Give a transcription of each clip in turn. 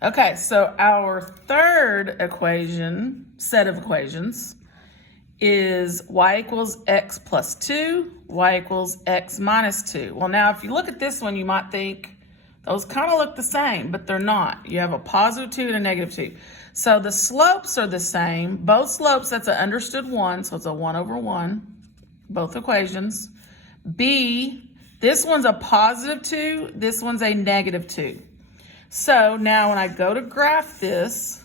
Okay, so our third set of equations, is y equals x plus 2, y equals x minus 2. Well, now if you look at this one, you might think those kind of look the same, but they're not. You have a positive 2 and a negative 2. So the slopes are the same. Both slopes, that's an understood 1, so it's a 1 over 1, both equations. B, this one's a positive 2, this one's a negative 2. So now when I go to graph this,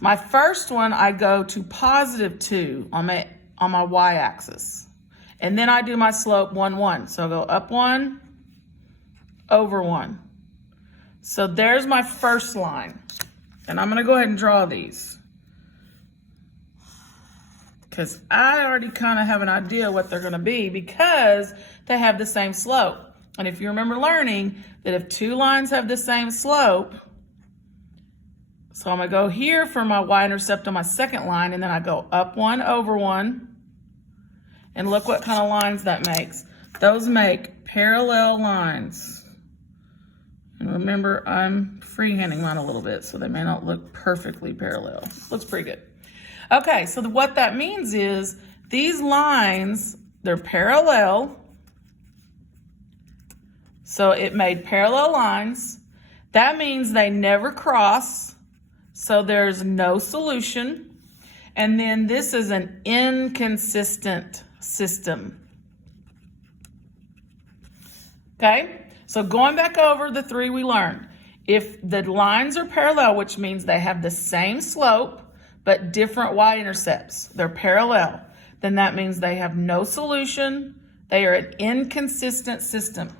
my first one, I go to positive 2 on my y-axis. And then I do my slope 1, 1. So I go up 1, over 1. So there's my first line. And I'm going to go ahead and draw these, because I already kind of have an idea what they're going to be because they have the same slope. And if you remember learning that if two lines have the same slope, so I'm going to go here for my y-intercept on my second line, and then I go up 1, over 1. And look what kind of lines that makes. Those make parallel lines. And remember, I'm freehanding mine a little bit, so they may not look perfectly parallel. Looks pretty good. Okay, so what that means is these lines, they're parallel. So it made parallel lines. That means they never cross. So there's no solution. And then this is an inconsistent system. Okay, so going back over the three we learned, if the lines are parallel, which means they have the same slope, but different y-intercepts, they're parallel, then that means they have no solution. They are an inconsistent system.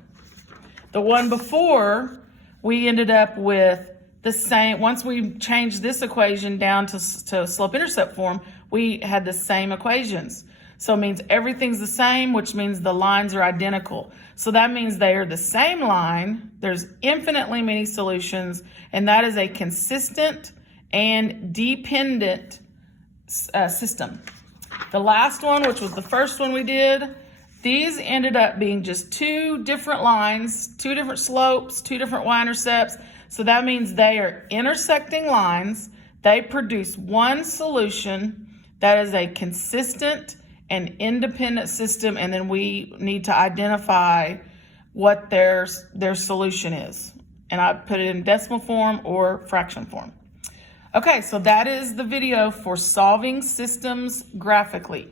The one before, we ended up with the same, once we changed this equation down to slope-intercept form, we had the same equations. So it means everything's the same, which means the lines are identical. So that means they are the same line. There's infinitely many solutions, and that is a consistent and dependent system. The last one, which was the first one we did, these ended up being just two different lines, two different slopes, two different y-intercepts. So that means they are intersecting lines. They produce one solution that is a consistent and independent system, and then we need to identify what their solution is. And I put it in decimal form or fraction form. Okay, so that is the video for solving systems graphically.